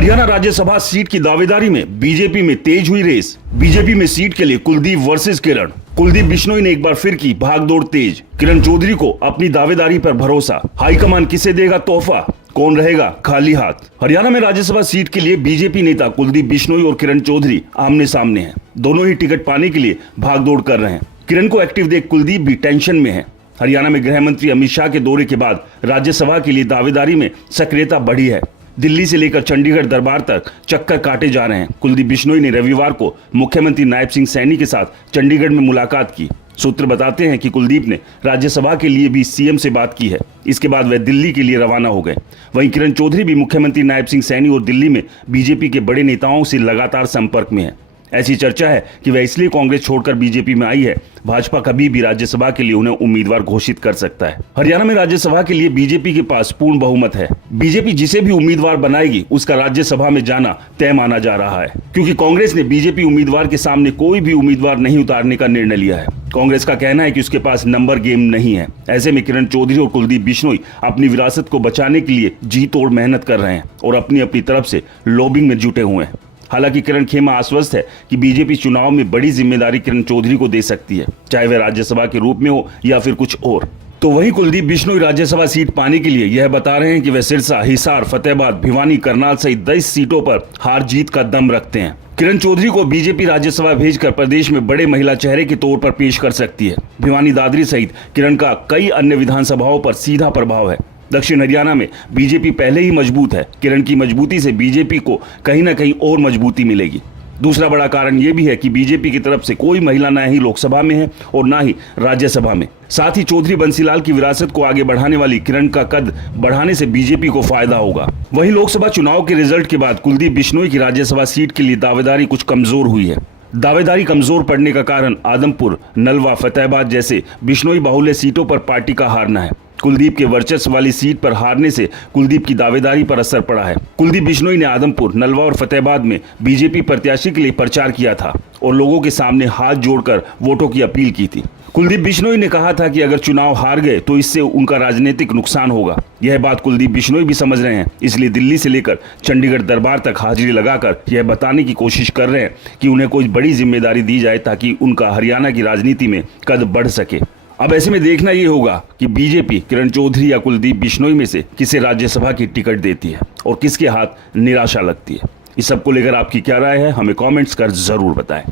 Haryana Rajya Sabha seat की दावेदारी में बीजेपी में तेज हुई रेस। बीजेपी में सीट के लिए कुलदीप वर्सेस किरण। कुलदीप बिश्नोई ने एक बार फिर की भागदौड़ तेज। किरण चौधरी को अपनी दावेदारी पर भरोसा। हाईकमान किसे देगा तोहफा, कौन रहेगा खाली हाथ। हरियाणा में राज्यसभा सीट के लिए बीजेपी नेता कुलदीप बिश्नोई और किरण चौधरी आमने सामने हैं। दोनों ही टिकट पाने के लिए भागदौड़ कर रहे हैं। किरण को एक्टिव देख कुलदीप भी टेंशन में है। हरियाणा में गृह मंत्री अमित शाह के दौरे के बाद राज्यसभा के लिए दावेदारी में सक्रियता बढ़ी है। दिल्ली से लेकर चंडीगढ़ दरबार तक चक्कर काटे जा रहे हैं। कुलदीप बिश्नोई ने रविवार को मुख्यमंत्री नायब सिंह सैनी के साथ चंडीगढ़ में मुलाकात की। सूत्र बताते हैं कि कुलदीप ने राज्यसभा के लिए भी सीएम से बात की है। इसके बाद वह दिल्ली के लिए रवाना हो गए। वहीं किरण चौधरी भी मुख्यमंत्री नायब सिंह सैनी और दिल्ली में बीजेपी के बड़े नेताओं से लगातार संपर्क में है। ऐसी चर्चा है कि वह इसलिए कांग्रेस छोड़कर बीजेपी में आई है। भाजपा कभी भी राज्यसभा के लिए उन्हें उम्मीदवार घोषित कर सकता है। हरियाणा में राज्यसभा के लिए बीजेपी के पास पूर्ण बहुमत है। बीजेपी जिसे भी उम्मीदवार बनाएगी उसका राज्यसभा में जाना तय माना जा रहा है, क्योंकि कांग्रेस ने बीजेपी उम्मीदवार के सामने कोई भी उम्मीदवार नहीं उतारने का निर्णय लिया है। कांग्रेस का कहना है कि उसके पास नंबर गेम नहीं है। ऐसे में किरण चौधरी और कुलदीप बिश्नोई अपनी विरासत को बचाने के लिए जी तोड़ मेहनत कर रहे हैं और अपनी अपनी तरफ से लॉबिंग में जुटे हुए हैं। हालांकि किरण खेमा आश्वस्त है कि बीजेपी चुनाव में बड़ी जिम्मेदारी किरण चौधरी को दे सकती है, चाहे वह राज्यसभा के रूप में हो या फिर कुछ और। तो वहीं कुलदीप बिश्नोई राज्यसभा सीट पाने के लिए यह बता रहे हैं कि वह सिरसा, हिसार, फतेहाबाद, भिवानी, करनाल सहित 10 सीटों पर हार जीत का दम रखते हैं। किरण चौधरी को बीजेपी राज्यसभा भेजकर प्रदेश में बड़े महिला चेहरे के तौर पर पेश कर सकती है। भिवानी, दादरी सहित किरण का कई अन्य विधानसभाओं पर सीधा प्रभाव है। दक्षिण हरियाणा में बीजेपी पहले ही मजबूत है। किरण की मजबूती से बीजेपी को कहीं ना कहीं और मजबूती मिलेगी। दूसरा बड़ा कारण यह भी है कि बीजेपी की तरफ से कोई महिला न ही लोकसभा में है और न ही राज्यसभा में। साथ ही चौधरी बंसीलाल की विरासत को आगे बढ़ाने वाली किरण का कद बढ़ाने से बीजेपी को फायदा होगा। वहीं लोकसभा चुनाव के रिजल्ट के बाद कुलदीप बिश्नोई की राज्यसभा सीट के लिए दावेदारी कुछ कमजोर हुई है। दावेदारी कमजोर पड़ने का कारण आदमपुर, नलवा, फतेहाबाद जैसे बिश्नोई बाहुल्य सीटों पर पार्टी का हारना है। कुलदीप के वर्चस्व वाली सीट पर हारने से कुलदीप की दावेदारी पर असर पड़ा है। कुलदीप बिश्नोई ने आदमपुर, नलवा और फतेहाबाद में बीजेपी प्रत्याशी के लिए प्रचार किया था और लोगों के सामने हाथ जोड़कर वोटों की अपील की थी। कुलदीप बिश्नोई ने कहा था कि अगर चुनाव हार गए तो इससे उनका राजनीतिक नुकसान होगा। यह बात कुलदीप बिश्नोई भी समझ रहे हैं, इसलिए दिल्ली से लेकर चंडीगढ़ दरबार तक हाजिरी लगाकर यह बताने की कोशिश कर रहे हैं कि उन्हें कोई बड़ी जिम्मेदारी दी जाए ताकि उनका हरियाणा की राजनीति में कद बढ़ सके। अब ऐसे में देखना ये होगा कि बीजेपी किरण चौधरी या कुलदीप बिश्नोई में से किसे राज्यसभा की टिकट देती है और किसके हाथ निराशा लगती है। इस सब को लेकर आपकी क्या राय है, हमें कमेंट्स कर जरूर बताएं।